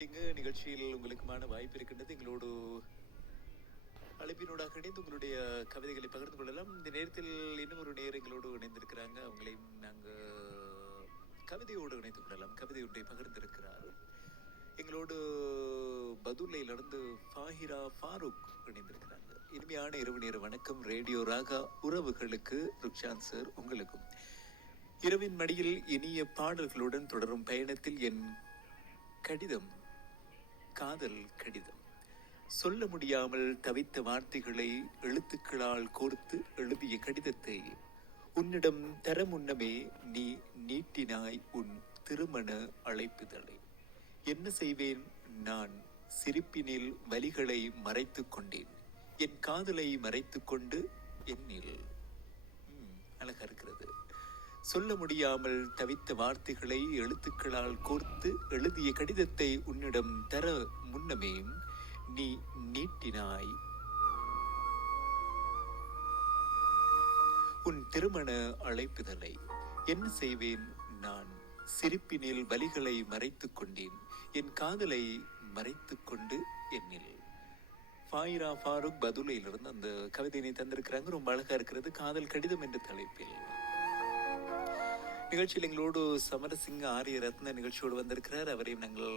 நிகழ்ச்சியில் உங்களுக்குமான வாய்ப்பு இருக்கின்றது. எங்களோடு அழைப்பினூடாக இணைந்து உங்களுடைய கவிதைகளை பகிர்ந்து கொள்ளலாம். இந்த நேரத்தில் இன்னும் ஒரு நேரம் எங்களோடு இணைந்திருக்கிறாங்க. அவங்களையும் நாங்கள் கவிதையோடு இணைத்துக் கொள்ளலாம். கவிதை ஒன்றை பகிர்ந்திருக்கிறார். எங்களோடு பதுல்லையிலிருந்து ஃபாஹிரா ஃபாரூக் இணைந்திருக்கிறாங்க. இனிமையான இரவு நேர வணக்கம். ரேடியோ ராகா உறவுகளுக்கு ருக்ஷாந்த் சார் உங்களுக்கும். இரவின் மடியில் இனிய பாடல்களுடன் தொடரும் பயணத்தில் என் கடிதம், காதல் கடிதம். சொல்ல முடியாமல் தவித்த வார்த்தைகளை எழுத்துக்களால் கோர்த்து எழுதிய கடிதத்தை உன்னிடம் தர முன்னமே நீ நீட்டினாய் உன் திருமண அழைப்புதலை. என்ன செய்வேன் நான்? சிரிப்பினில் வலிகளை மறைத்து கொண்டேன். என் காதலை மறைத்து கொண்டு என்னில். அழகா இருக்கிறது. சொல்ல முடியாமல் தவித்த வார்த்தைகளை எழுத்துக்களால் கோர்த்து எழுதிய கடிதத்தை உன்னிடம் தர முன்னமே நீ நீட்டினாய் உன் திருமண அழைப்புதலை. என்ன செய்வேன் நான்? சிரிப்பினில் வலிகளை மறைத்துக் கொண்டேன். என் காதலை மறைத்துக் கொண்டு என்னில். ஃபாயிரா ஃபாரூக் பதுலையிலிருந்து அந்த கவிதையினை தந்திருக்கிறாங்க. ரொம்ப அழகா இருக்கிறது. காதல் கடிதம் என்ற தலைப்பில் நிகழ்ச்சியில் எங்களோடு சமரசிங்க ஆரிய ரத்ன நிகழ்ச்சியோடு வந்திருக்கிறார். அவரையும் நாங்கள்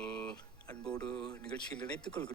அன்போடு நிகழ்ச்சியில் இணைத்துக் கொள்கிறோம்.